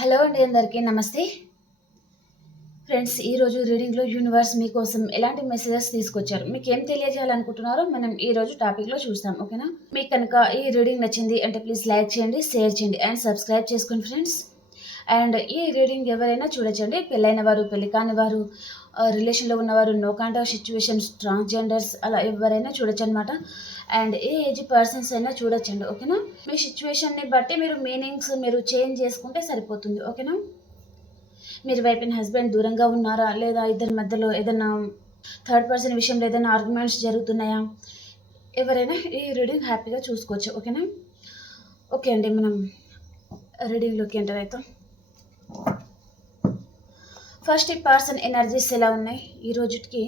Hello అండి, అందరికీ నమస్తే. ఫ్రెండ్స్, ఈరోజు రీడింగ్లో యూనివర్స్ మీకోసం ఎలాంటి మెసేజెస్ తీసుకొచ్చారు, మీకు ఏం తెలియజేయాలనుకుంటున్నారో మనం ఈరోజు టాపిక్లో చూస్తాం. ఓకేనా? మీకు కనుక ఈ రీడింగ్ నచ్చింది అంటే ప్లీజ్ లైక్ చేయండి, షేర్ చేయండి అండ్ సబ్స్క్రైబ్ చేసుకోండి ఫ్రెండ్స్. అండ్ ఈ రీడింగ్ ఎవరైనా చూడొచ్చండి. పెళ్ళైన వారు, పెళ్లి కాని వారు, రిలేషన్లో ఉన్నవారు, నో కాంటాక్ట్ సిచ్యువేషన్స్, ట్రాన్స్జెండర్స్, అలా ఎవరైనా చూడొచ్చు అనమాట. అండ్ ఏ ఏజ్ పర్సన్స్ అయినా చూడొచ్చండి. ఓకేనా? మీ సిచ్యువేషన్ని బట్టి మీరు మీనింగ్స్ మీరు చేంజ్ చేసుకుంటే సరిపోతుంది. ఓకేనా? మీరు వైఫ్ అండ్ హస్బెండ్ దూరంగా ఉన్నారా, లేదా ఇద్దరి మధ్యలో ఏదైనా థర్డ్ పర్సన్ విషయంలో ఏదైనా ఆర్గ్యుమెంట్స్ జరుగుతున్నాయా, ఎవరైనా ఈ రీడింగ్ హ్యాపీగా చూసుకోవచ్చు. ఓకేనా? ఓకే అండి, మనం రీడింగ్లోకి ఎంటర్ అవుతాం. ఫస్ట్, ఈ పర్సన్ ఎనర్జీస్ ఎలా ఉన్నాయి ఈ రోజుకి,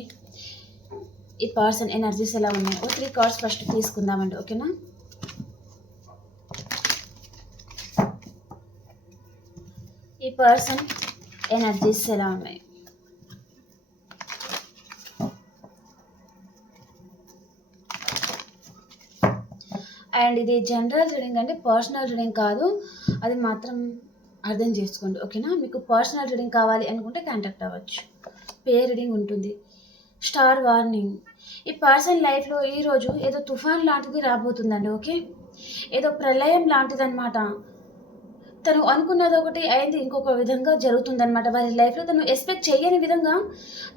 ఈ పర్సన్ ఎనర్జీస్ ఎలా ఉన్నాయి, 3 కార్డ్స్ ఫస్ట్ తీసుకుందామండి. ఓకేనా? ఈ పర్సన్ ఎనర్జీస్ ఎలా ఉన్నాయి. అండ్ ఇది జనరల్ రీడింగ్ అండి, పర్సనల్ రీడింగ్ కాదు, అది మాత్రం అర్థం చేసుకోండి. ఓకేనా? మీకు పర్సనల్ రీడింగ్ కావాలి అనుకుంటే కాంటాక్ట్ అవ్వచ్చు. పే రీడింగ్ ఉంటుంది. స్టార్ వార్నింగ్, ఈ పర్సన్ లైఫ్లో ఈరోజు ఏదో తుఫాన్ లాంటిది రాబోతుందండి. ఓకే, ఏదో ప్రళయం లాంటిది అనమాట. తను అనుకున్నది ఒకటి అయింది, ఇంకొక విధంగా జరుగుతుందన్నమాట. వారి లైఫ్లో తను ఎక్స్పెక్ట్ చేయని విధంగా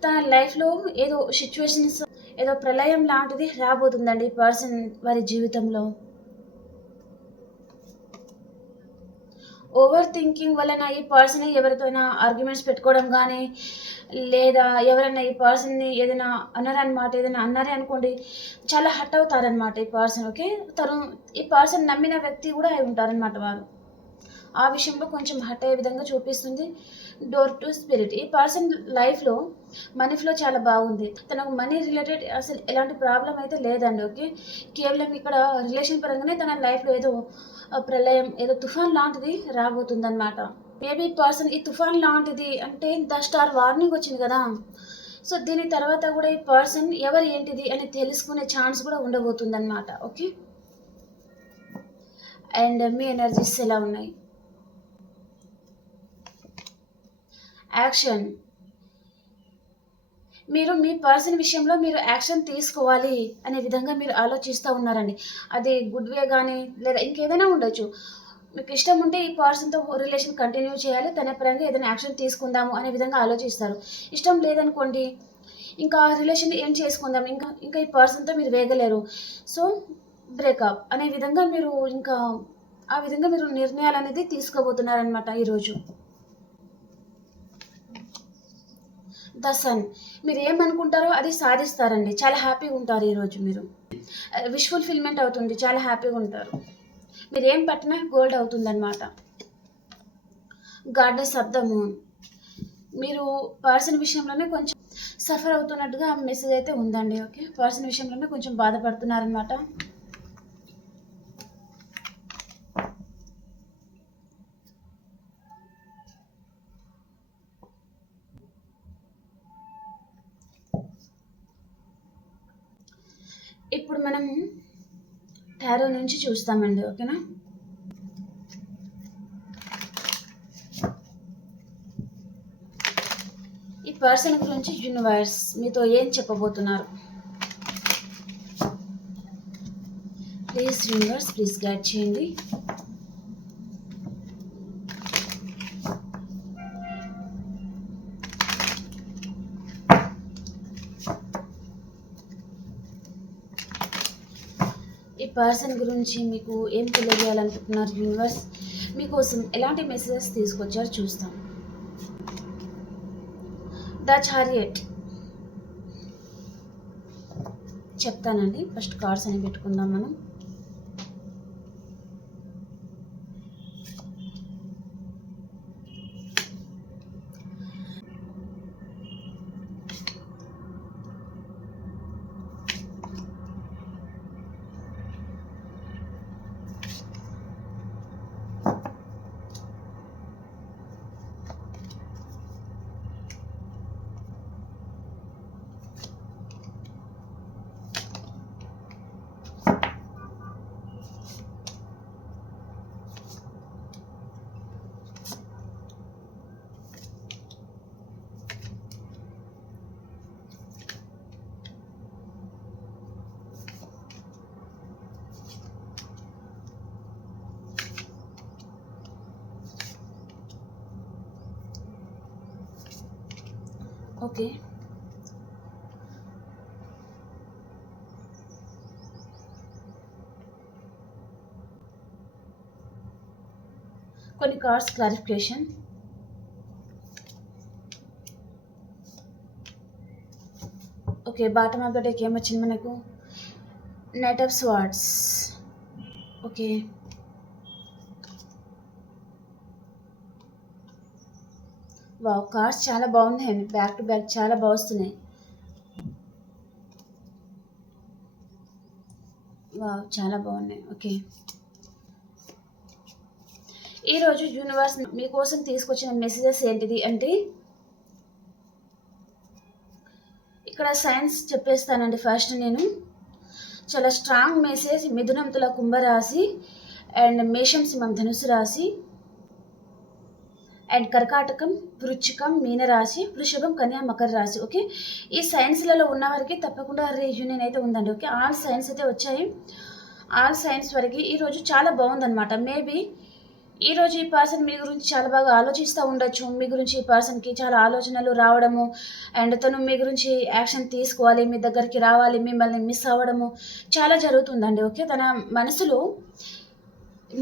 తన లైఫ్లో ఏదో సిచ్యువేషన్స్, ఏదో ప్రళయం లాంటిది రాబోతుందండి పర్సన్ వారి జీవితంలో. ఓవర్ థింకింగ్ వలన ఈ పర్సన్ ఎవరితోనైనా ఆర్గ్యుమెంట్స్ పెట్టుకోవడం కానీ, లేదా ఎవరైనా ఈ పర్సన్ని ఏదైనా అన్నారనమాట, ఏదైనా అన్నారే అనుకోండి, చాలా హర్ట్ అవుతారనమాట ఈ పర్సన్. ఓకే, తను ఈ పర్సన్ నమ్మిన వ్యక్తి కూడా అయి ఉంటారనమాట వారు. ఆ విషయంలో కొంచెం హర్ట్ అయ్యే విధంగా చూపిస్తుంది. డోర్ టు స్పిరిట్, ఈ పర్సన్ లైఫ్లో మనీ ఫ్లో చాలా బాగుంది. తనకు మనీ రిలేటెడ్ అసలు ఎలాంటి ప్రాబ్లం అయితే లేదండి. ఓకే, కేవలం ఇక్కడ రిలేషన్ పరంగానే తన లైఫ్లో ఏదో ప్రళయం, ఏదో తుఫాన్ లాంటిది రాబోతుందన్నమాట. మేబీ పర్సన్ ఈ తుఫాన్ లాంటిది అంటే ద స్టార్ వార్నింగ్ వచ్చింది కదా, సో దీని తర్వాత కూడా ఈ పర్సన్ ఎవరు ఏంటిది అని తెలుసుకునే ఛాన్స్ కూడా ఉండబోతుందన్నమాట. ఓకే, అండ్ మీ ఎనర్జీస్ ఎలా ఉన్నాయి. యాక్షన్, మీరు మీ పర్సన్ విషయంలో మీరు యాక్షన్ తీసుకోవాలి అనే విధంగా మీరు ఆలోచిస్తూ ఉన్నారండి. అది గుడ్ వే కానీ లేదా ఇంకేదైనా ఉండొచ్చు. మీకు ఇష్టం ఉంటే ఈ పర్సన్తో రిలేషన్ కంటిన్యూ చేయాలి, తన పరంగా ఏదైనా యాక్షన్ తీసుకుందాము అనే విధంగా ఆలోచిస్తారు. ఇష్టం లేదనుకోండి, ఇంకా రిలేషన్ ఏం చేసుకుందాం, ఇంకా ఇంకా ఈ పర్సన్తో మీరు వేగలేరు, సో బ్రేకప్ అనే విధంగా మీరు ఇంకా ఆ విధంగా మీరు నిర్ణయాలు అనేది తీసుకోబోతున్నారనమాట ఈరోజు. ద సన్, మీరు ఏమనుకుంటారో అది సాధిస్తారండి. చాలా హ్యాపీగా ఉంటారు ఈరోజు. మీరు విష్ ఫుల్ఫిల్మెంట్ అవుతుంది, చాలా హ్యాపీగా ఉంటారు. మీరు ఏం పట్టినా గోల్డ్ అవుతుందన్నమాట. గార్డెన్స్ ఆఫ్ ద మూన్, మీరు పర్సన్ విషయంలోనే కొంచెం సఫర్ అవుతున్నట్టుగా మెసేజ్ అయితే ఉందండి. ఓకే, పర్సన్ విషయంలోనే కొంచెం బాధపడుతున్నారనమాట. ఇప్పుడు మనం టారో నుంచి చూస్తామండి. ఓకేనా? ఈ పర్సన్ గురించి యూనివర్స్ మీతో ఏం చెప్పబోతున్నారు, ప్లీజ్ యూనివర్స్ ప్లీజ్ గైడ్ చేయండి. ఈ పర్సన్ గురించి మీకు ఏం తెలియజేయాలనుకుంటున్నారు యూనివర్స్, మీకోసం ఎలాంటి మెసేజెస్ తీసుకొచ్చారో చూస్తాం. ద చారియట్, చెప్తానండి. ఫస్ట్ కార్డ్స్ అని పెట్టుకుందాం మనం. ఓకే. కొన్ని cards clarification. Okay. Bottom of the deck ఏమొచ్చింది మనకు? Knight of swords. Okay. Wow! Cards చాలా బాగున్నాయండి. బ్యాక్ టు బ్యాక్ చాలా బా వస్తున్నాయి. వావ్! చాలా బాగున్నాయి. ఓకే. ఈరోజు యూనివర్స్ మీకోసం తీసుకొచ్చిన మెసేజెస్ ఏంటిది అంటే, ఇక్కడ సైన్స్ చెప్పేస్తానండి ఫస్ట్ నేను. చాలా స్ట్రాంగ్ మెసేజ్. మిథునం తుల కుంభరాశి అండ్ మేషం సింహం ధనుసు రాశి అండ్ కర్కాటకం వృచ్చికం మీనరాశి వృషభం కన్యా మకర రాశి. ఓకే. ఈ సైన్స్లలో ఉన్న వారికి తప్పకుండా రీయూనియన్ అయితే ఉందండి. ఓకే. ఆల్ సైన్స్ అయితే వచ్చాయి. ఆల్ సైన్స్ వరకు ఈరోజు చాలా బాగుందన్నమాట. మేబీ ఈరోజు ఈ పర్సన్ మీ గురించి చాలా బాగా ఆలోచిస్తూ ఉండొచ్చు. మీ గురించి ఈ పర్సన్కి చాలా ఆలోచనలు రావడము అండ్ తను మీ గురించి యాక్షన్ తీసుకోవాలి, మీ దగ్గరికి రావాలి, మిమ్మల్ని మిస్ అవ్వడము చాలా జరుగుతుందండి. ఓకే. తన మనసులో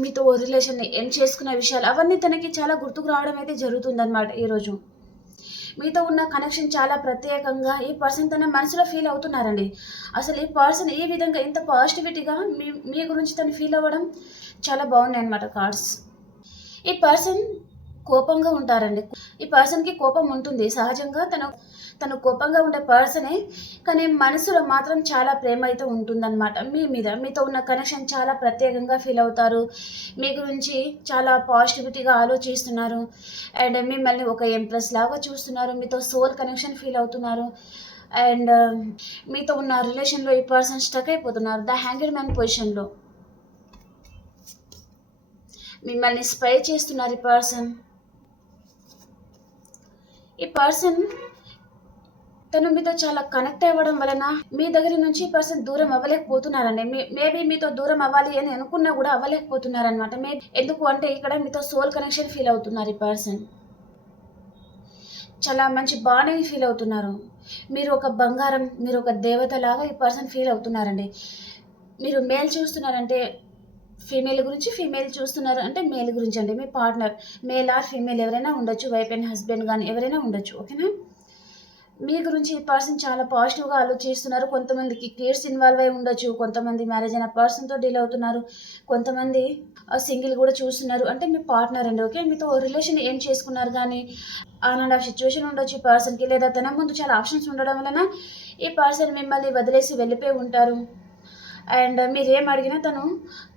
మీతో రిలేషన్ని ఎండ్ చేసుకున్న విషయాలు అవన్నీ తనకి చాలా గుర్తుకు రావడం అయితే జరుగుతుందన్నమాట ఈరోజు. మీతో ఉన్న కనెక్షన్ చాలా ప్రత్యేకంగా ఈ పర్సన్ తన మనసులో ఫీల్ అవుతున్నారండి. అసలు ఈ పర్సన్ ఈ విధంగా ఇంత పాజిటివిటీగా మీ గురించి తను ఫీల్ అవ్వడం చాలా బాగున్నాయి అన్నమాట కార్డ్స్. ఈ పర్సన్ కోపంగా ఉంటారండి. ఈ పర్సన్కి కోపం ఉంటుంది సహజంగా. తను కోపంగా ఉండే పర్సనే, కానీ మనసులో మాత్రం చాలా ప్రేమ అయితే ఉంటుందన్నమాట మీ మీద. మీతో ఉన్న కనెక్షన్ చాలా ప్రత్యేకంగా ఫీల్ అవుతారు. మీ గురించి చాలా పాజిటివిటీగా ఆలోచిస్తున్నారు అండ్ మిమ్మల్ని ఒక ఎంప్రెస్ లాగా చూస్తున్నారు. మీతో సోల్ కనెక్షన్ ఫీల్ అవుతున్నారు అండ్ మీతో ఉన్న రిలేషన్లో ఈ పర్సన్ స్టక్ అయిపోతున్నారు ద హ్యాంగెడ్ మ్యాన్ పొజిషన్లో. మిమ్మల్ని స్పై చేస్తున్నారు ఈ పర్సన్ తను మీతో చాలా కనెక్ట్ అవ్వడం వలన మీ దగ్గర నుంచి ఈ పర్సన్ దూరం అవ్వలేకపోతున్నారండి. మేబీ మీతో దూరం అవ్వాలి అని అనుకున్నా కూడా అవ్వలేకపోతున్నారనమాట. ఎందుకు అంటే ఇక్కడ మీతో సోల్ కనెక్షన్ ఫీల్ అవుతున్నారు ఈ పర్సన్. చాలా మంచి బాండింగ్ ఫీల్ అవుతున్నారు. మీరు ఒక బంగారం, మీరు ఒక దేవత లాగా ఈ పర్సన్ ఫీల్ అవుతున్నారండి. మీరు మేల్ చూస్తున్నారంటే ఫీమేల్ గురించి, ఫీమేల్ చూస్తున్నారు అంటే మేల్ గురించి అండి. మీ పార్ట్నర్ మేల్ ఆర్ ఫీమేల్ ఎవరైనా ఉండొచ్చు, వైఫ్ అండ్ హస్బెండ్ కానీ ఎవరైనా ఉండొచ్చు. ఓకేనా. మీ గురించి ఈ పర్సన్ చాలా పాజిటివ్గా ఆలోచిస్తున్నారు. కొంతమందికి కిడ్స్ ఇన్వాల్వ్ అయి ఉండొచ్చు, కొంతమంది మ్యారేజ్ అయిన పర్సన్తో డీల్ అవుతున్నారు, కొంతమంది సింగిల్ కూడా చూస్తున్నారు అంటే మీ పార్ట్నర్ అండి. ఓకే. మీతో రిలేషన్ ఏం చేసుకున్నారు కానీ ఆన్ అండ్ ఆఫ్ సిచ్యువేషన్ ఉండొచ్చు ఈ పర్సన్కి, లేదా తన ముందు చాలా ఆప్షన్స్ ఉండడం వలన ఈ పర్సన్ మిమ్మల్ని వదిలేసి వెళ్ళిపోయి ఉంటారు అండ్ మీరేం అడిగినా తను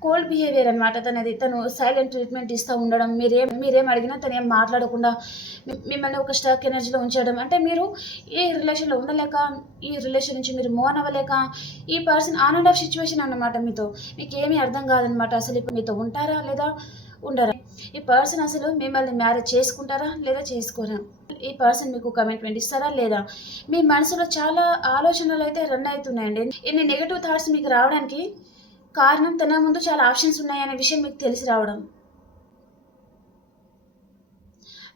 కోల్డ్ బిహేవియర్ అనమాట. తను సైలెంట్ ట్రీట్మెంట్ ఇస్తూ ఉండడం, మీరేం అడిగినా తను ఏం మాట్లాడకుండా మిమ్మల్ని ఒక స్టక్ ఎనర్జీలో ఉంచడం. అంటే మీరు ఈ రిలేషన్లో ఉండలేక, ఈ రిలేషన్ నుంచి మీరు మూవ్ అవ్వలేక ఈ person on and of situation అన్నమాట. మీకు ఏమీ అర్థం కాదనమాట. అసలు ఇప్పుడు మీతో ఉంటారా లేదా ఉండరా, ఈ పర్సన్ అసలు మిమ్మల్ని మ్యారేజ్ చేసుకుంటారా లేదా చేసుకోరా, ఈ పర్సన్ మీకు కమిట్మెంట్ ఇస్తారా లేదా. మీ మనసులో చాలా ఆలోచనలు అయితే రన్ అవుతున్నాయండి. ఇన్ని నెగిటివ్ థాట్స్ మీకు రావడానికి కారణం తన ముందు చాలా ఆప్షన్స్ ఉన్నాయనే విషయం మీకు తెలిసి రావడం.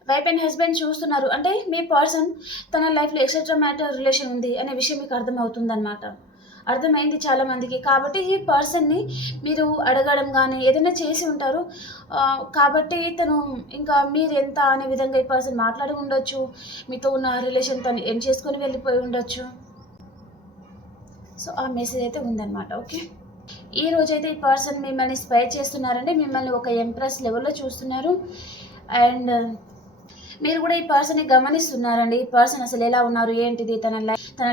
వైఫ్ అండ్ హస్బెండ్ చూస్తున్నారు అంటే మీ పర్సన్ తన లైఫ్లో ఎక్సెట్రా మ్యాటర్ రిలేషన్ ఉంది అనే విషయం మీకు అర్థమవుతుందన్నమాట. అర్థమైంది చాలామందికి. కాబట్టి ఈ పర్సన్ని మీరు అడగడం కానీ ఏదైనా చేసి ఉంటారు కాబట్టి తను ఇంకా మీరు ఎంత అనే విధంగా ఈ పర్సన్ మాట్లాడి ఉండొచ్చు. మీతో ఉన్న రిలేషన్ తను ఎండ్ చేసుకొని వెళ్ళిపోయి ఉండొచ్చు. సో ఆ మెసేజ్ అయితే ఉందన్నమాట. ఓకే. ఈ రోజైతే ఈ పర్సన్ మిమ్మల్ని స్పై చేస్తున్నారంటే మిమ్మల్ని ఒక ఎంప్రెస్ లెవెల్లో చూస్తున్నారు అండ్ మీరు కూడా ఈ పర్సన్ని గమనిస్తున్నారండి. ఈ పర్సన్ అసలు ఎలా ఉన్నారు, ఏంటిది, తన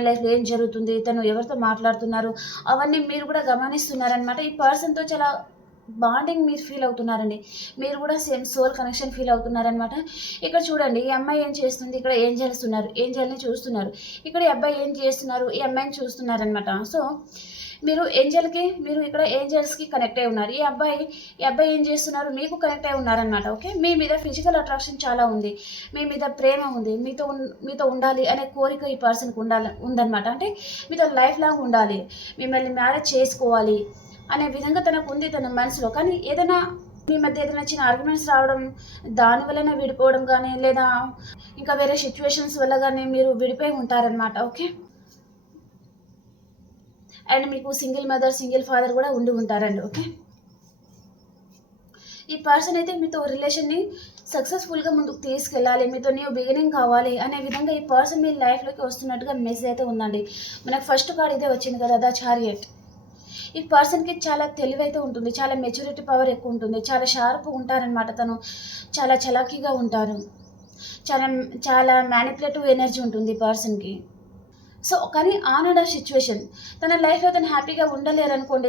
లైఫ్లో ఏం జరుగుతుంది, తను ఎవరితో మాట్లాడుతున్నారు, అవన్నీ మీరు కూడా గమనిస్తున్నారనమాట. ఈ పర్సన్తో చాలా బాండింగ్ మీరు ఫీల్ అవుతున్నారండి. మీరు కూడా సేమ్ సోల్ కనెక్షన్ ఫీల్ అవుతున్నారనమాట. ఇక్కడ చూడండి, ఈ అమ్మాయి ఏం చేస్తుంది, ఇక్కడ ఏం చేస్తున్నారు, ఏంజల్ని చూస్తున్నారు. ఇక్కడ ఈ అబ్బాయి ఏం చేస్తున్నారు, ఈ అమ్మాయిని చూస్తున్నారనమాట. సో మీరు ఇక్కడ ఏంజల్స్కి కనెక్ట్ అయి ఉన్నారు. ఈ అబ్బాయి ఏం చేస్తున్నారు, మీకు కనెక్ట్ అయి ఉన్నారనమాట. ఓకే. మీ మీద ఫిజికల్ అట్రాక్షన్ చాలా ఉంది, మీ మీద ప్రేమ ఉంది, మీతో ఉండాలి అనే కోరిక ఈ పర్సన్కి ఉందన్నమాట. అంటే మీతో లైఫ్ లాంగ్ ఉండాలి, మిమ్మల్ని మ్యారేజ్ చేసుకోవాలి అనే విధంగా తనకు ఉంది తన మనసులో. కానీ ఏదైనా మీ మధ్య ఏదైనా చిన్న ఆర్గ్యుమెంట్స్ రావడం, దాని వలన విడిపోవడం కానీ, లేదా ఇంకా వేరే సిచ్యువేషన్స్ వల్ల కానీ మీరు విడిపోయి ఉంటారనమాట. ఓకే. అండ్ మీకు సింగిల్ మదర్, సింగిల్ ఫాదర్ కూడా ఉండి ఉంటారండి. ఓకే. ఈ పర్సన్ అయితే మీతో రిలేషన్ని సక్సెస్ఫుల్గా ముందుకు తీసుకెళ్ళాలి, మీతో న్యూ బిగినింగ్ కావాలి అనే విధంగా ఈ పర్సన్ మీ లైఫ్లోకి వస్తున్నట్టుగా మెసేజ్ అయితే ఉందండి. మనకు ఫస్ట్ కార్డ్ ఇదే వచ్చింది కదా, ద చారియట్. ఈ పర్సన్కి చాలా తెలివైతే ఉంటుంది, చాలా మెచ్యూరిటీ పవర్ ఎక్కువ ఉంటుంది, చాలా షార్ప్గా ఉంటారనమాట. తను చాలా చలాకీగా ఉంటారు, చాలా చాలా మ్యానిపులేటివ్ ఎనర్జీ ఉంటుంది ఈ పర్సన్కి. సో కానీ ఆన్ అండ్ ఆఫ్ సిచ్యువేషన్, తన లైఫ్లో తను హ్యాపీగా ఉండలేరు అనుకోండి,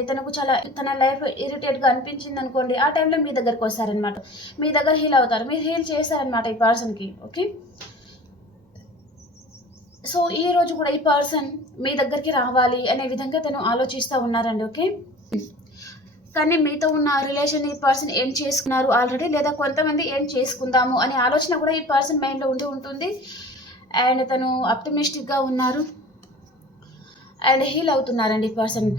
తన లైఫ్ ఇరిటేట్గా అనిపించింది అనుకోండి, ఆ టైంలో మీ దగ్గరికి వస్తారనమాట, మీ దగ్గర హీల్ అవుతారు, మీరు హీల్ చేస్తారనమాట ఈ పర్సన్కి. ఓకే. సో ఈ రోజు కూడా ఈ పర్సన్ మీ దగ్గరికి రావాలి అనే విధంగా తను ఆలోచిస్తూ ఉన్నారండి. ఓకే. కానీ మీతో ఉన్న రిలేషన్ ఈ పర్సన్ ఏం చేసుకున్నారు ఆల్రెడీ, లేదా కొంతమంది ఏం చేసుకుందాము అనే ఆలోచన కూడా ఈ పర్సన్ మైండ్లో ఉండి ఉంటుంది. అండ్ తను ఆప్టిమిస్టిక్గా ఉన్నారు అండ్ హీల్ అవుతున్నారండి ఈ పర్సన్.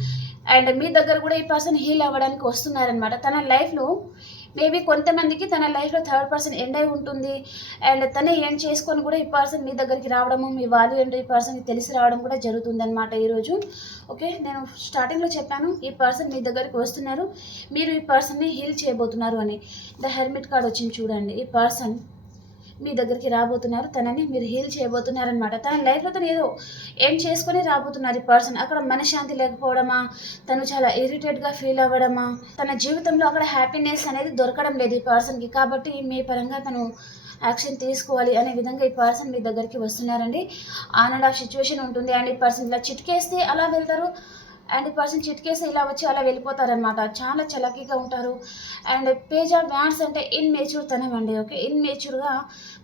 అండ్ మీ దగ్గర కూడా ఈ పర్సన్ హీల్ అవ్వడానికి వస్తున్నారనమాట. తన లైఫ్లో మేబీ కొంతమందికి తన లైఫ్లో థర్డ్ పర్సన్ ఎండ్ అయి ఉంటుంది. అండ్ తనే ఏం చేసుకొని కూడా ఈ పర్సన్ మీ దగ్గరికి రావడము, మీ వాల్యూ ఏంటో ఈ పర్సన్కి తెలిసి రావడం కూడా జరుగుతుందన్నమాట ఈరోజు. ఓకే. నేను స్టార్టింగ్లో చెప్పాను ఈ పర్సన్ మీ దగ్గరికి వస్తున్నారు, మీరు ఈ పర్సన్ని హీల్ చేయబోతున్నారు అని. ద హెర్మిట్ కార్డ్ వచ్చింది చూడండి. ఈ పర్సన్ మీ దగ్గరికి రాబోతున్నారు, తనని మీరు హీల్ చేయబోతున్నారనమాట. తన లైఫ్లో తను ఏదో ఏం చేసుకొని రాబోతున్నారు ఈ పర్సన్. అక్కడ మనశ్శాంతి లేకపోవడమా, తను చాలా ఇరిటేట్గా ఫీల్ అవ్వడమా, తన జీవితంలో అక్కడ హ్యాపీనెస్ అనేది దొరకడం లేదు ఈ పర్సన్కి. కాబట్టి మీ పరంగా తను యాక్షన్ తీసుకోవాలి అనే విధంగా ఈ పర్సన్ మీ దగ్గరికి వస్తున్నారండి. ఆన్ అండ్ ఆఫ్ సిచ్యువేషన్ ఉంటుంది. అండ్ ఈ పర్సన్ ఇలా చిటికేస్తే అలా వెళ్తారు, అండ్ ఈ పర్సన్ చిటికేసి ఇలా వచ్చి అలా వెళ్ళిపోతారనమాట. చాలా చలాకీగా ఉంటారు. అండ్ పేజ్ ఆఫ్ వ్యాండ్స్ అంటే ఇన్మేచ్యూర్ తనం అండి. ఓకే. ఇన్మేచ్యూర్గా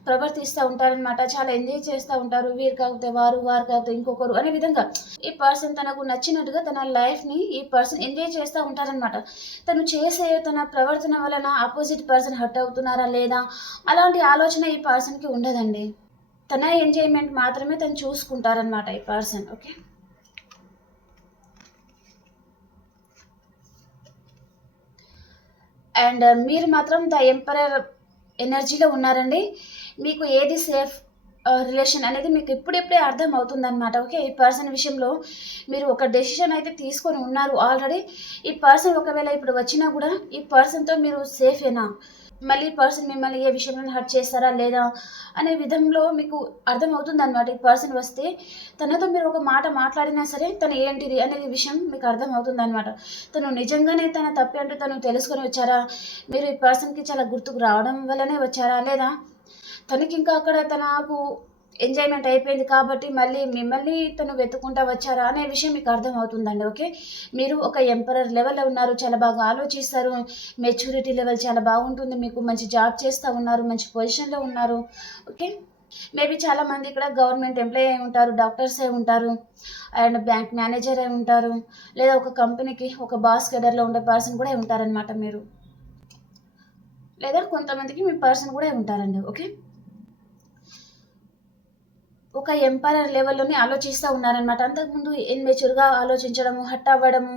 ప్రవర్తిస్తూ ఉంటారనమాట. చాలా ఎంజాయ్ చేస్తూ ఉంటారు. వీరు కాకపోతే వారు, వారు కాకపోతే ఇంకొకరు అనే విధంగా ఈ పర్సన్ తనకు నచ్చినట్టుగా తన లైఫ్ని ఈ పర్సన్ ఎంజాయ్ చేస్తూ ఉంటారనమాట. తను చేసే తన ప్రవర్తన వలన ఆపోజిట్ పర్సన్ హర్ట్ అవుతున్నారా లేదా అలాంటి ఆలోచన ఈ పర్సన్కి ఉండదండి. తన ఎంజాయ్మెంట్ మాత్రమే తను చూసుకుంటారనమాట ఈ పర్సన్. ఓకే. అండ్ మీరు మాత్రం ద ఎంపరర్ ఎనర్జీలో ఉన్నారండి. మీకు ఏది సేఫ్ రిలేషన్ అనేది మీకు ఇప్పుడిప్పుడే అర్థం అవుతుందన్నమాట. ఓకే. ఈ పర్సన్ విషయంలో మీరు ఒక డెసిషన్ అయితే తీసుకొని ఉన్నారు ఆల్రెడీ. ఈ పర్సన్ ఒకవేళ ఇప్పుడు వచ్చినా కూడా ఈ పర్సన్తో మీరు సేఫేనా, మళ్ళీ ఈ పర్సన్ మిమ్మల్ని ఏ విషయంలో హర్ట్ చేస్తారా లేదా అనే విధంలో మీకు అర్థమవుతుందన్నమాట. ఈ పర్సన్ వస్తే తనతో మీరు ఒక మాట మాట్లాడినా సరే తను ఏంటిది అనేది విషయం మీకు అర్థమవుతుందన్నమాట. తను నిజంగానే తన తప్పేంటో తను తెలుసుకొని వచ్చారా, మీరు ఈ పర్సన్కి చాలా గుర్తుకు రావడం వల్లనే వచ్చారా, లేదా తనకి ఇంకా అక్కడ తనకు ఎంజాయ్మెంట్ అయిపోయింది కాబట్టి మళ్ళీ మిమ్మల్ని తను వెతుక్కుంటా వచ్చారా అనే విషయం మీకు అర్థమవుతుందండి. ఓకే. మీరు ఒక ఎంపరర్ లెవెల్లో ఉన్నారు, చాలా బాగా ఆలోచిస్తారు, మెచ్యూరిటీ లెవెల్ చాలా బాగుంటుంది, మీకు మంచి జాబ్ చేస్తూ ఉన్నారు, మంచి పొజిషన్లో ఉన్నారు. ఓకే. మేబీ చాలామంది ఇక్కడ గవర్నమెంట్ ఎంప్లాయీ అయి ఉంటారు, డాక్టర్స్ అయి ఉంటారు, అండ్ బ్యాంక్ మేనేజర్ అయి ఉంటారు, లేదా ఒక కంపెనీకి ఒక బాస్ కేడర్లో ఉండే పర్సన్ కూడా ఉంటారనమాట మీరు, లేదా కొంతమందికి మీ పర్సన్ కూడా ఉంటారండి. ఓకే. ఒక ఎంపైర్ లెవెల్లోనే ఆలోచిస్తూ ఉన్నారనమాట. అంతకుముందు ఇన్మెచ్యూర్గా ఆలోచించడము, హట్ అవ్వడము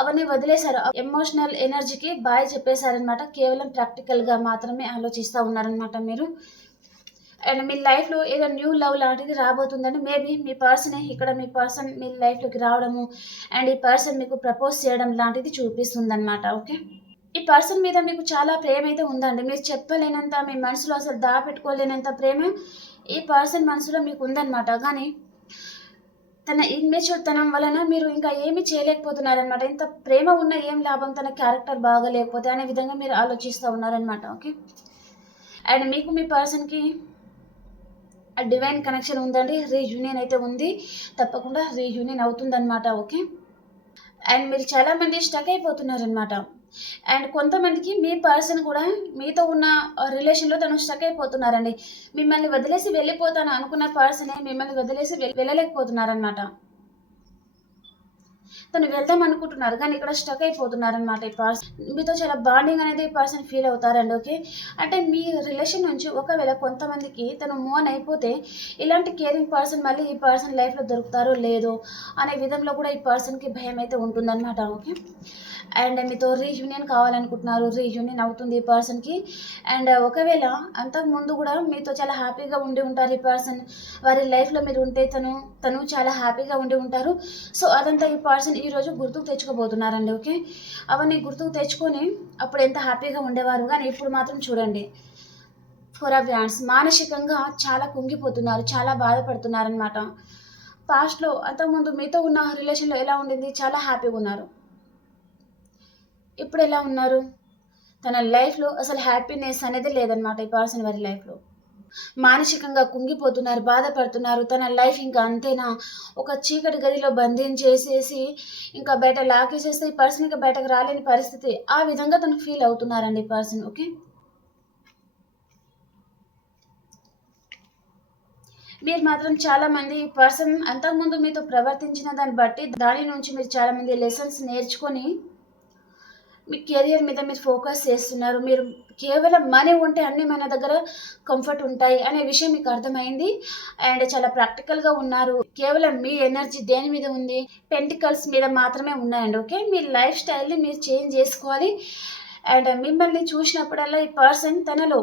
అవన్నీ వదిలేశారు. ఎమోషనల్ ఎనర్జీకి బాయ్ చెప్పేశారనమాట. కేవలం ప్రాక్టికల్గా మాత్రమే ఆలోచిస్తూ ఉన్నారనమాట మీరు. అండ్ మీ లైఫ్లో ఏదో న్యూ లవ్ లాంటిది రాబోతుందని మేబీ మీ పర్సనే ఇక్కడ మీ పర్సన్ మీ లైఫ్లోకి రావడము అండ్ ఈ పర్సన్ మీకు ప్రపోజ్ చేయడం లాంటిది చూపిస్తుందన్నమాట. ఓకే. ఈ పర్సన్ మీద మీకు చాలా ప్రేమ అయితే ఉందండి. మీరు చెప్పలేనంత, మీ మనసులో అసలు దాపెట్టుకోలేనంత ప్రేమ ఈ పర్సన్ మనసులో మీకు ఉందన్నమాట. కానీ తన ఇన్మెచ్యూర్ తనం వలన మీరు ఇంకా ఏమీ చేయలేకపోతున్నారనమాట. ఇంత ప్రేమ ఉన్న ఏం లాభం తన క్యారెక్టర్ బాగా లేకపోతే అనే విధంగా మీరు ఆలోచిస్తూ ఉన్నారనమాట. ఓకే. అండ్ మీకు మీ పర్సన్కి డివైన్ కనెక్షన్ ఉందండి. రీయూనియన్ అయితే ఉంది, తప్పకుండా రీయూనియన్ అవుతుందన్నమాట. ఓకే. అండ్ మీరు చాలామంది స్టక్ అయిపోతున్నారనమాట. అండ్ కొంతమందికి మీ పర్సన్ కూడా మీతో ఉన్న రిలేషన్లో తను స్టక్ అయిపోతున్నారండి. మిమ్మల్ని వదిలేసి వెళ్ళిపోతాను అనుకున్న పర్సనే మిమ్మల్ని వదిలేసి వెళ్ళలేకపోతున్నారనమాట. తను వెళ్దాం అనుకుంటున్నారు కానీ ఇక్కడ స్టక్ అయిపోతున్నారనమాట ఈ పర్సన్. మీతో చాలా బాండింగ్ అనేది ఈ పర్సన్ ఫీల్ అవుతారండి. ఓకే, అంటే మీ రిలేషన్ నుంచి ఒకవేళ కొంతమందికి తను మూవ్ ఆన్ అయిపోతే ఇలాంటి కేరింగ్ పర్సన్ మళ్ళీ ఈ పర్సన్ లైఫ్లో దొరుకుతారో లేదో అనే విధంలో కూడా ఈ పర్సన్కి భయం అయితే ఉంటుందన్నమాట. ఓకే, అండ్ మీతో రీయూనియన్ కావాలనుకుంటున్నారు, రీయూనియన్ అవుతుంది ఈ పర్సన్కి. అండ్ ఒకవేళ అంతకుముందు కూడా మీతో చాలా హ్యాపీగా ఉండి ఉంటారు ఈ పర్సన్. వారి లైఫ్లో మీరు ఉంటే తను చాలా హ్యాపీగా ఉండి ఉంటారు. సో అదంతా ఈ పర్సన్ ఈరోజు గుర్తుకు తెచ్చుకోబోతున్నారండి. ఓకే, అవన్నీ గుర్తుకు తెచ్చుకొని అప్పుడు ఎంత హ్యాపీగా ఉండేవారు, కానీ ఇప్పుడు మాత్రం చూడండి ఫోర్ ఆఫ్ హ్యాండ్స్ మానసికంగా చాలా కుంగిపోతున్నారు, చాలా బాధపడుతున్నారనమాట. పాస్ట్లో అంతకుముందు మీతో ఉన్న రిలేషన్లో ఎలా ఉండింది, చాలా హ్యాపీగా ఉన్నారు. ఇప్పుడు ఎలా ఉన్నారు, తన లైఫ్లో అసలు హ్యాపీనెస్ అనేది లేదనమాట ఈ పర్సన్ వారి లైఫ్లో. మానసికంగా కుంగిపోతున్నారు, బాధపడుతున్నారు. తన లైఫ్ ఇంకా అంతేనా, ఒక చీకటి గదిలో బంధించేసేసి ఇంకా బయట లాకేసేస్తే ఈ పర్సన్ ఇంకా బయటకు రాలేని పరిస్థితి, ఆ విధంగా తను ఫీల్ అవుతున్నారండి ఈ పర్సన్. ఓకే, మీరు మాత్రం చాలామంది ఈ పర్సన్ అంతకుముందు మీతో ప్రవర్తించిన దాన్ని బట్టి దాని నుంచి మీరు చాలామంది లెసన్స్ నేర్చుకొని మీ కెరియర్ మీద మీరు ఫోకస్ చేస్తున్నారు. మీరు కేవలం మనీ ఉంటే అన్నీ మన దగ్గర కంఫర్ట్ ఉంటాయి అనే విషయం మీకు అర్థమైంది. అండ్ చాలా ప్రాక్టికల్గా ఉన్నారు. కేవలం మీ ఎనర్జీ దేని మీద ఉంది, పెంటికల్స్ మీద మాత్రమే ఉన్నాయండి. ఓకే, మీ లైఫ్ స్టైల్ని మీరు చేంజ్ చేసుకోవాలి. అండ్ మిమ్మల్ని చూసినప్పుడల్లా ఈ పర్సన్ తనలో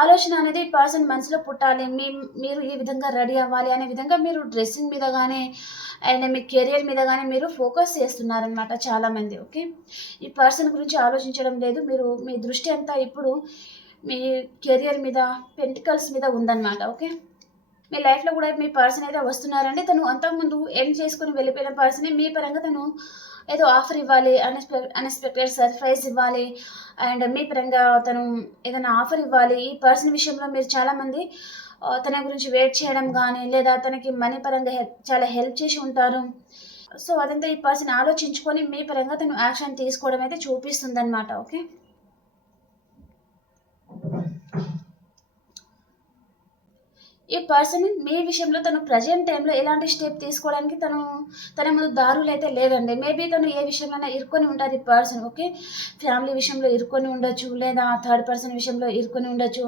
ఆలోచన అనేది ఈ పర్సన్ మనసులో పుట్టాలి. మీరు ఈ విధంగా రెడీ అవ్వాలి అనే విధంగా మీరు డ్రెస్సింగ్ మీద కానీ అండ్ మీ కెరియర్ మీద కానీ మీరు ఫోకస్ చేస్తున్నారనమాట చాలామంది. ఓకే, ఈ పర్సన్ గురించి ఆలోచించడం లేదు. మీ దృష్టి అంతా ఇప్పుడు మీ కెరియర్ మీద, పెంటికల్స్ మీద ఉందన్నమాట. ఓకే, మీ లైఫ్లో కూడా మీ పర్సన్ అయితే వస్తున్నారండి. తను అంతకుముందు ఎండ్ చేసుకుని వెళ్ళిపోయిన పర్సనే మీ పరంగా తను ఏదో ఆఫర్ ఇవ్వాలి, అన్ఎక్స్పెక్టెడ్ సర్ప్రైజ్ ఇవ్వాలి, అండ్ మీ పరంగా తను ఏదైనా ఆఫర్ ఇవ్వాలి. ఈ పర్సన్ విషయంలో మీరు చాలామంది తన గురించి వెయిట్ చేయడం కానీ లేదా తనకి మనీ పరంగా చాలా హెల్ప్ చేసి ఉంటారు. సో అదంతా ఈ పర్సన్ ఆలోచించుకొని మీ పరంగా తను యాక్షన్ తీసుకోవడం అయితే చూపిస్తుంది అనమాట. ఓకే, ఈ పర్సన్ మీ విషయంలో తను ప్రజెంట్ టైంలో ఎలాంటి స్టెప్ తీసుకోవడానికి తన ముందు దారులు అయితే లేదండి. మేబీ తను ఏ విషయంలోనే ఇరుక్కొని ఉంటారు ఈ పర్సన్. ఓకే, ఫ్యామిలీ విషయంలో ఇరుక్కొని ఉండొచ్చు, లేదా థర్డ్ పర్సన్ విషయంలో ఇరుక్కొని ఉండొచ్చు,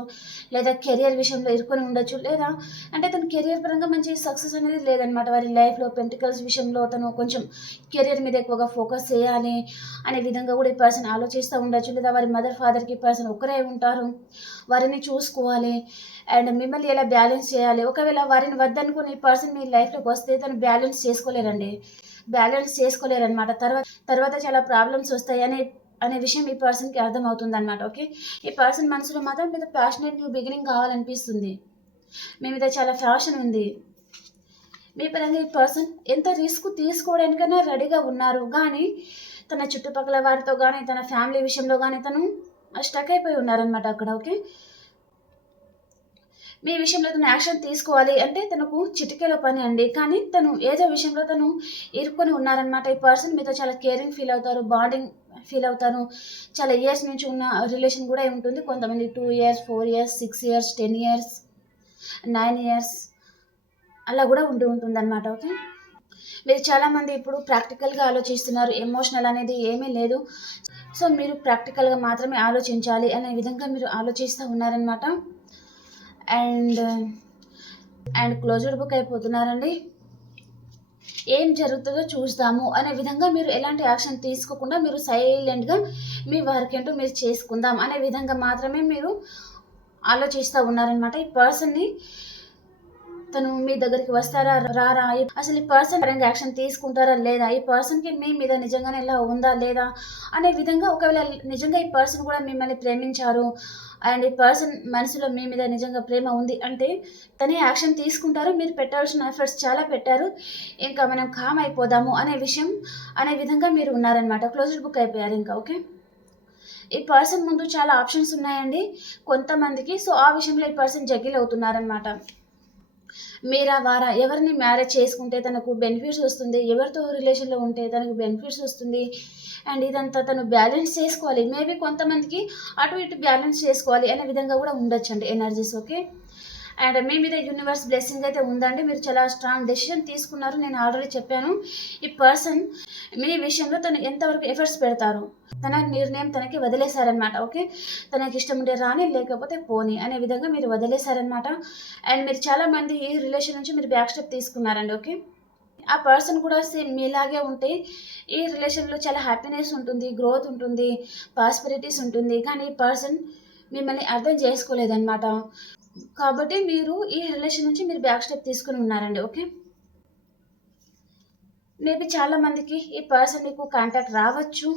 లేదా కెరియర్ విషయంలో ఇరుక్కొని ఉండొచ్చు, లేదా అంటే తను కెరియర్ పరంగా మంచి సక్సెస్ అనేది లేదనమాట వారి లైఫ్లో. పెంటికల్స్ విషయంలో తను కొంచెం కెరియర్ మీద ఎక్కువగా ఫోకస్ చేయాలి అనే విధంగా కూడా ఈ పర్సన్ ఆలోచిస్తూ ఉండొచ్చు, లేదా వారి మదర్ ఫాదర్కి ఈ పర్సన్ ఒక్కరే ఉంటారు, వారిని చూసుకోవాలి అండ్ మిమ్మల్ని ఎలా బ్యాలెన్స్ చేయాలి. ఒకవేళ వారిని వద్దనుకుని ఈ పర్సన్ మీ లైఫ్లోకి వస్తే తను బ్యాలెన్స్ చేసుకోలేరనమాట. తర్వాత చాలా ప్రాబ్లమ్స్ వస్తాయి అనే విషయం ఈ పర్సన్కి అర్థమవుతుంది అనమాట. ఓకే, ఈ పర్సన్ మనసులో మాత్రం మీద ప్యాషనేట్ న్యూ బిగినింగ్ కావాలనిపిస్తుంది, మీ మీద చాలా ఫ్యాషన్ ఉంది. మీ పరంగా ఈ పర్సన్ ఎంత రిస్క్ తీసుకోవడానికైనా రెడీగా ఉన్నారు, కానీ తన చుట్టుపక్కల వారితో కానీ తన ఫ్యామిలీ విషయంలో కానీ తను స్టక్ అయిపోయి ఉన్నారనమాట అక్కడ. ఓకే, మీ విషయంలో తను యాక్షన్ తీసుకోవాలి అంటే తనకు చిటికెలో పని అండి, కానీ తను ఏదో విషయంలో తను ఇరుక్కొని ఉన్నారనమాట. ఈ పర్సన్ మీతో చాలా కేరింగ్ ఫీల్ అవుతారు, బాండింగ్ ఫీల్ అవుతారు. చాలా ఇయర్స్ నుంచి ఉన్న రిలేషన్ కూడా ఉంటుంది. కొంతమంది 2 years, 4 years, 6 years, 10 years, 9 years అలా కూడా ఉంటుందన్నమాట. ఓకే, మీరు చాలామంది ఇప్పుడు ప్రాక్టికల్గా ఆలోచిస్తున్నారు, ఎమోషనల్ అనేది ఏమీ లేదు. సో మీరు ప్రాక్టికల్గా మాత్రమే ఆలోచించాలి అనే విధంగా మీరు ఆలోచిస్తూ ఉన్నారనమాట. అండ్ క్లోజ్డ్ బుక్ అయిపోతున్నారండి. ఏం జరుగుతుందో చూస్తాము అనే విధంగా మీరు ఎలాంటి యాక్షన్ తీసుకోకుండా మీరు సైలెంట్గా మీ వర్క్ ఏంటో మీరు చేసుకుందాం అనే విధంగా మాత్రమే మీరు ఆలోచిస్తూ ఉన్నారనమాట. ఈ పర్సన్ని తను మీ దగ్గరికి వస్తారా రారా, అసలు ఈ పర్సన్ పరంగా యాక్షన్ తీసుకుంటారా లేదా, ఈ పర్సన్కి మీ మీద నిజంగానే ఇలా ఉందా లేదా అనే విధంగా. ఒకవేళ నిజంగా ఈ పర్సన్ కూడా మిమ్మల్ని ప్రేమించారు అండ్ ఈ పర్సన్ మనసులో మీ మీద నిజంగా ప్రేమ ఉంది అంటే తనే యాక్షన్ తీసుకుంటారు. మీరు పెట్టాల్సిన ఎఫర్ట్స్ చాలా పెట్టారు, ఇంకా మనం కామ్ అయిపోదాము అనే విధంగా మీరు ఉన్నారనమాట. క్లోజ్డ్ బుక్ అయిపోయారు ఇంకా. ఓకే, ఈ పర్సన్ ముందు చాలా ఆప్షన్స్ ఉన్నాయండి కొంతమందికి. సో ఆ విషయంలో ఈ పర్సన్ జగిల్ అవుతున్నారనమాట. మీరా వారా ఎవరిని మ్యారేజ్ చేసుకుంటే తనకు బెనిఫిట్స్ వస్తుంది, ఎవరితో రిలేషన్లో ఉంటే తనకు బెనిఫిట్స్ వస్తుంది అండ్ ఇదంతా తను బ్యాలెన్స్ చేసుకోవాలి. మేబీ కొంతమందికి అటు ఇటు బ్యాలెన్స్ చేసుకోవాలి అనే విధంగా కూడా ఉండొచ్చండి ఎనర్జీస్. ఓకే, అండ్ మీ మీద యూనివర్స్ బ్లెస్సింగ్ అయితే ఉందండి. మీరు చాలా స్ట్రాంగ్ డెసిషన్ తీసుకున్నారు. నేను ఆల్రెడీ చెప్పాను. ఈ పర్సన్ మీ విషయంలో తను ఎంతవరకు ఎఫర్ట్స్ పెడతారు, తన నిర్ణయం తనకి వదిలేశారనమాట. ఓకే, తనకి ఇష్టం ఉంటే రాని, లేకపోతే పోని అనే విధంగా మీరు వదిలేశారనమాట. అండ్ మీరు చాలామంది ఈ రిలేషన్ నుంచి మీరు బ్యాక్ స్టెప్ తీసుకున్నారండి. ఓకే, ఆ పర్సన్ కూడా సేమ్ మీలాగే ఉంటే ఈ రిలేషన్లో చాలా హ్యాపీనెస్ ఉంటుంది, గ్రోత్ ఉంటుంది, పాస్పెరిటీస్ ఉంటుంది. కానీ ఈ పర్సన్ మిమ్మల్ని అర్థం చేసుకోలేదన్నమాట. కాబట్టి మీరు ఈ రిలేషన్ నుంచి మీరు బ్యాక్ స్టెప్ తీసుకుని ఉన్నారండి. ఓకే, మేబీ చాలామందికి ఈ పర్సన్ మీకు కాంటాక్ట్ రావచ్చు,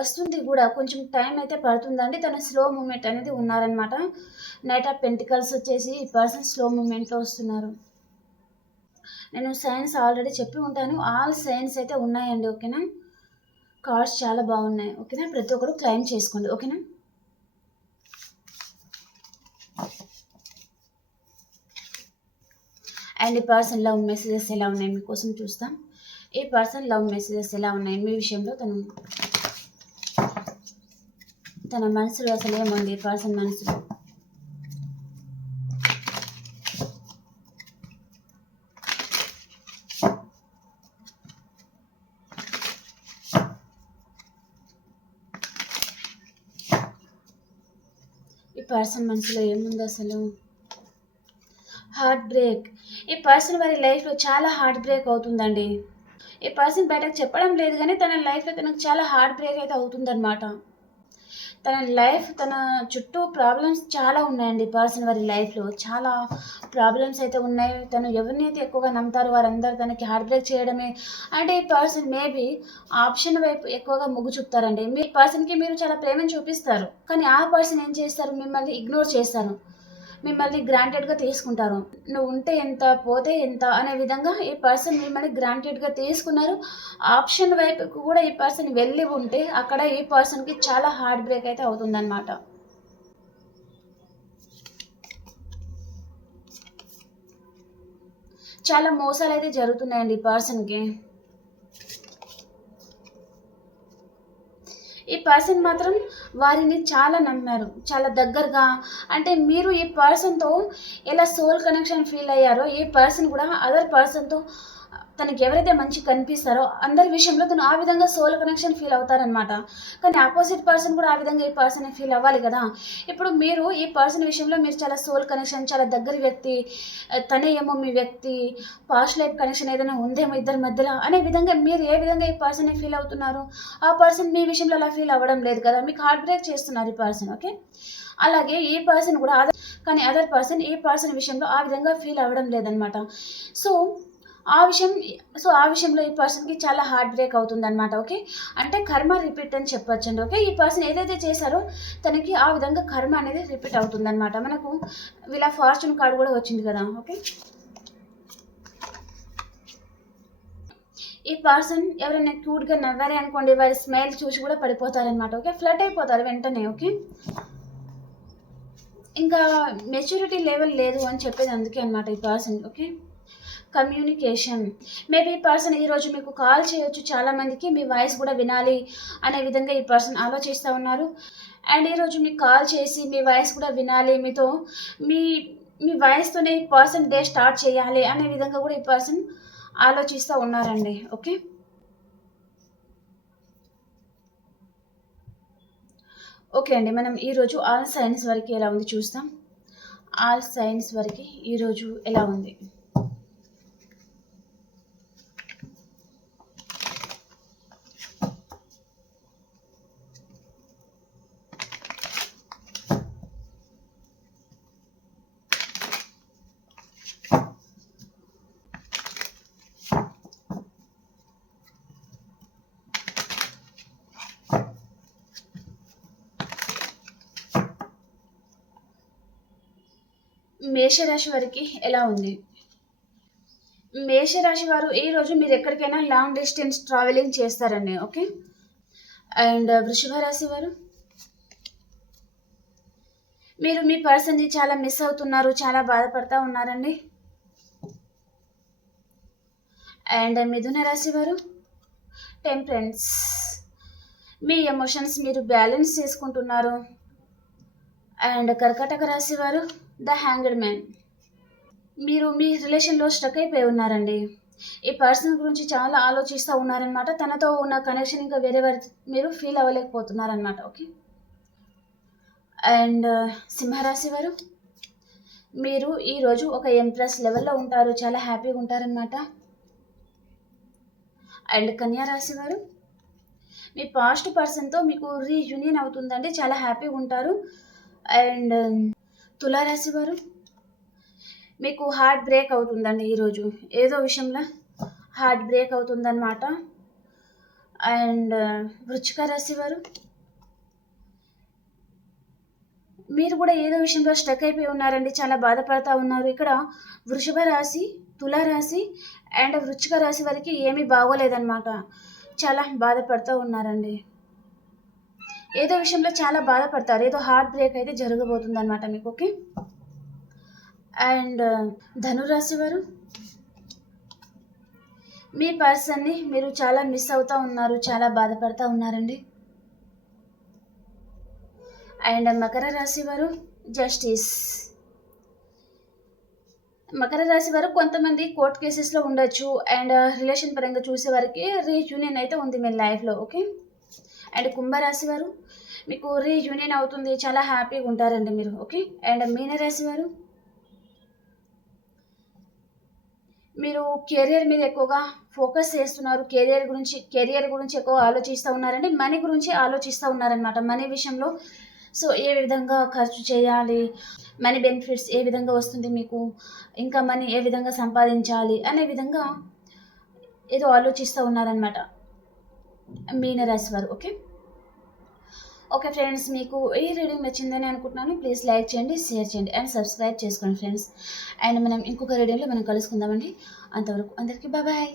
వస్తుంది కూడా, కొంచెం టైం అయితే పడుతుందండి. తన స్లో మూమెంట్ అనేది ఉన్నారనమాట. నైట్ ఆఫ్ పెంటికల్స్ వచ్చేసి ఈ పర్సన్ స్లో మూమెంట్లో వస్తున్నారు. నేను సైన్స్ ఆల్రెడీ చెప్పి ఉంటాను. ఆల్ సైన్స్ అయితే ఉన్నాయండి. ఓకేనా, కార్డ్స్ చాలా బాగున్నాయి. ఓకేనా, ప్రతి ఒక్కరు క్లైమ్ చేసుకోండి. ఓకేనా, అండ్ ఈ పర్సన్ లవ్ మెసేజెస్ ఎలా ఉన్నాయి మీకోసం చూస్తాం. ఈ పర్సన్ లవ్ మెసేజెస్ ఎలా ఉన్నాయి మీ విషయంలో, తన మనసులో అసలు ఏముంది, ఈ పర్సన్ మనసులో. ఈ పర్సన్ మనసులో ఏముంది అసలు. Heart break. ఈ పర్సన్ వారి లైఫ్లో చాలా హార్ట్ బ్రేక్ అవుతుందండి. ఈ పర్సన్ బయటకు చెప్పడం లేదు, కానీ తన లైఫ్లో తనకు చాలా హార్ట్ బ్రేక్ అయితే అవుతుందన్నమాట. తన లైఫ్, తన చుట్టూ ప్రాబ్లమ్స్ చాలా ఉన్నాయండి. పర్సన్ వారి లైఫ్లో చాలా ప్రాబ్లమ్స్ అయితే ఉన్నాయి. తను ఎవరినైతే ఎక్కువగా నమ్ముతారో వారందరూ తనకి హార్ట్ బ్రేక్ చేయడమే. అంటే ఈ పర్సన్ మేబీ ఆప్షన్ వైపు ఎక్కువగా మొగ్గు చూపుతారండి. మీ పర్సన్కి మీరు చాలా ప్రేమను చూపిస్తారు, కానీ ఆ పర్సన్ ఏం చేస్తారు, మిమ్మల్ని ఇగ్నోర్ చేస్తారు, మిమ్మల్ని గ్రాంటెడ్గా తీసుకుంటారు. నువ్వు ఉంటే ఎంత, పోతే ఎంత అనే విధంగా ఈ పర్సన్ మిమ్మల్ని గ్రాంటెడ్గా తీసుకున్నారు. ఆప్షన్ వైపుకు కూడా ఈ పర్సన్ వెళ్ళి ఉంటే అక్కడ ఈ పర్సన్కి చాలా హార్ట్ బ్రేక్ అయితే అవుతుందన్నమాట. చాలా మోసాలు అయితే జరుగుతున్నాయండి ఈ పర్సన్కి. ఈ పర్సన్ మాత్రం వారిని చాలా నమ్మారు, చాలా దగ్గరగా. అంటే మీరు ఈ పర్సన్తో ఎలా సోల్ కనెక్షన్ ఫీల్ అయ్యారో, ఈ పర్సన్ కూడా అదర్ పర్సన్తో తనకి ఎవరైతే మంచి కనిపిస్తారో అందరి విషయంలో తను ఆ విధంగా సోల్ కనెక్షన్ ఫీల్ అవుతారనమాట. కానీ ఆపోజిట్ పర్సన్ కూడా ఆ విధంగా ఈ పర్సన్ ఫీల్ అవ్వాలి కదా. ఇప్పుడు మీరు ఈ పర్సన్ విషయంలో మీరు చాలా సోల్ కనెక్షన్, చాలా దగ్గర వ్యక్తి, తనే ఏమో మీ వ్యక్తి, పాస్ట్ లైఫ్ కనెక్షన్ ఏదైనా ఉందేమో ఇద్దరి మధ్యలో అనే విధంగా మీరు ఏ విధంగా ఈ పర్సన్ ఫీల్ అవుతున్నారు, ఆ పర్సన్ మీ విషయంలో అలా ఫీల్ అవ్వడం లేదు కదా. మీకు హార్ట్ బ్రేక్ చేస్తున్నారు ఈ పర్సన్. ఓకే, అలాగే ఈ పర్సన్ కూడా కానీ అదర్ పర్సన్ ఈ పర్సన్ విషయంలో ఆ విధంగా ఫీల్ అవ్వడం లేదనమాట. సో ఆ విషయంలో ఈ పర్సన్కి చాలా హార్ట్ బ్రేక్ అవుతుందన్నమాట. ఓకే, అంటే కర్మ రిపీట్ అని చెప్పొచ్చండి. ఓకే, ఈ పర్సన్ ఏదైతే చేశారో తనకి ఆ విధంగా కర్మ అనేది రిపీట్ అవుతుందన్నమాట. మనకు వీళ్ళ ఫార్చ్యూన్ కార్డు కూడా వచ్చింది కదా. ఓకే, ఈ పర్సన్ ఎవరైనా క్యూట్గా నవ్వారే అనుకోండి, వారి స్మైల్ చూసి కూడా పడిపోతారనమాట. ఓకే, ఫ్లట్ అయిపోతారు వెంటనే. ఓకే, ఇంకా మెచ్యూరిటీ లెవెల్ లేదు అని చెప్పేది అందుకే అనమాట ఈ పర్సన్. Okay, communication. మేబీ ఈ పర్సన్ ఈరోజు మీకు కాల్ చేయొచ్చు. చాలామందికి మీ వాయిస్ కూడా వినాలి అనే విధంగా ఈ పర్సన్ ఆలోచిస్తూ ఉన్నారు. అండ్ ఈరోజు మీకు కాల్ చేసి మీ వాయిస్ కూడా వినాలి, మీతో మీ మీ వాయిస్తోనే ఈ పర్సన్ డే స్టార్ట్ చేయాలి అనే విధంగా కూడా ఈ పర్సన్ ఆలోచిస్తూ ఉన్నారండి. ఓకే, ఓకే అండి, మనం ఈరోజు ఆల్ సైన్స్ వరకు ఎలా ఉంది చూస్తాం. ఆల్ సైన్స్ వరకు ఈరోజు ఎలా ఉంది. మేషరాశి వారికి ఎలా ఉంది. మేషరాశి వారు ఈరోజు మీరు ఎక్కడికైనా లాంగ్ డిస్టెన్స్ ట్రావెలింగ్ చేస్తారండి. ఓకే, అండ్ వృషభ రాశి వారు మీరు మీ పర్సన్ని చాలా మిస్ అవుతున్నారు, చాలా బాధపడతా ఉన్నారండి. అండ్ మిథున రాశి వారు టెంపరెన్స్, మీ ఎమోషన్స్ మీరు బ్యాలెన్స్ చేసుకుంటున్నారు. అండ్ కర్కాటక రాశి వారు ద హ్యాంగ్డ్ మ్యాన్. మీరు మీ రిలేషన్‌లో స్ట్రక్ అయిపోయి ఉన్నారండి. ఈ పర్సన్ గురించి చాలా ఆలోచిస్తా ఉన్నారనమాట. తనతో ఉన్న కనెక్షన్ ఇంకా వేరే మీరు ఫీల్ అవ్వలేకపోతున్నారనమాట. ఓకే. అండ్ సింహరాశి వారు, మీరు ఈరోజు ఒక ఎంప్రెస్ లెవెల్‌లో ఉంటారు. చాలా హ్యాపీగా ఉంటారనమాట. అండ్ కన్యా రాశి వారు, మీ పాస్ట్ పర్సన్‌తో మీకు రీయూనియన్ అవుతుందండి. చాలా హ్యాపీగా ఉంటారు. అండ్ తులారాశి వారు, మీకు హార్ట్ బ్రేక్ అవుతుందండి ఈరోజు. ఏదో విషయంలో హార్ట్ బ్రేక్ అవుతుందన్నమాట. అండ్ వృశ్చిక రాశి వారు, మీరు కూడా ఏదో విషయంలో స్టక్ అయిపోయి ఉన్నారండి. చాలా బాధపడతా ఉన్నారు. ఇక్కడ వృషభ రాశి, తులారాశి అండ్ వృశ్చిక రాశి వారికి ఏమీ బాగోలేదన్నమాట. చాలా బాధపడుతూ ఉన్నారండి. ఏదో విషయంలో చాలా బాధపడతారు. ఏదో హార్ట్ బ్రేక్ అయితే జరగబోతుంది అనమాట మీకు. ఓకే. అండ్ ధనురాశి వారు, మీ పర్సన్ని మీరు చాలా మిస్ అవుతూ ఉన్నారు. చాలా బాధపడతా ఉన్నారండి. అండ్ మకర రాశి వారు, జస్టిస్. మకర రాశి వారు కొంతమంది కోర్ట్ కేసెస్లో ఉండొచ్చు. అండ్ రిలేషన్ పరంగా చూసే వారికి రీయూనియన్ అయితే ఉంది మీ లైఫ్లో. ఓకే. అండ్ కుంభరాశి వారు, మీకు రీయూనియన్ అవుతుంది. చాలా హ్యాపీగా ఉంటారండి మీరు. ఓకే. అండ్ మీనరాశి వారు, మీరు కెరియర్ మీద ఎక్కువగా ఫోకస్ చేస్తున్నారు. కెరియర్ గురించి ఎక్కువ ఆలోచిస్తూ ఉన్నారండి. మనీ గురించి ఆలోచిస్తూ ఉన్నారనమాట. మనీ విషయంలో సో ఏ విధంగా ఖర్చు చేయాలి, మనీ బెనిఫిట్స్ ఏ విధంగా వస్తుంది మీకు, ఇంకా మనీ ఏ విధంగా సంపాదించాలి అనే విధంగా ఏదో ఆలోచిస్తూ ఉన్నారనమాట మీనరాశి వారు. ఓకే. ఓకే ఫ్రెండ్స్, మీకు ఈ రీడింగ్ నచ్చిందని అనుకుంటున్నాను. ప్లీజ్ లైక్ చేయండి, షేర్ చేయండి అండ్ సబ్స్క్రైబ్ చేసుకోండి ఫ్రెండ్స్. అండ్ మనం ఇంకొక రీడింగ్లో మనం కలుసుకుందామండి. అంతవరకు అందరికీ బాయ్.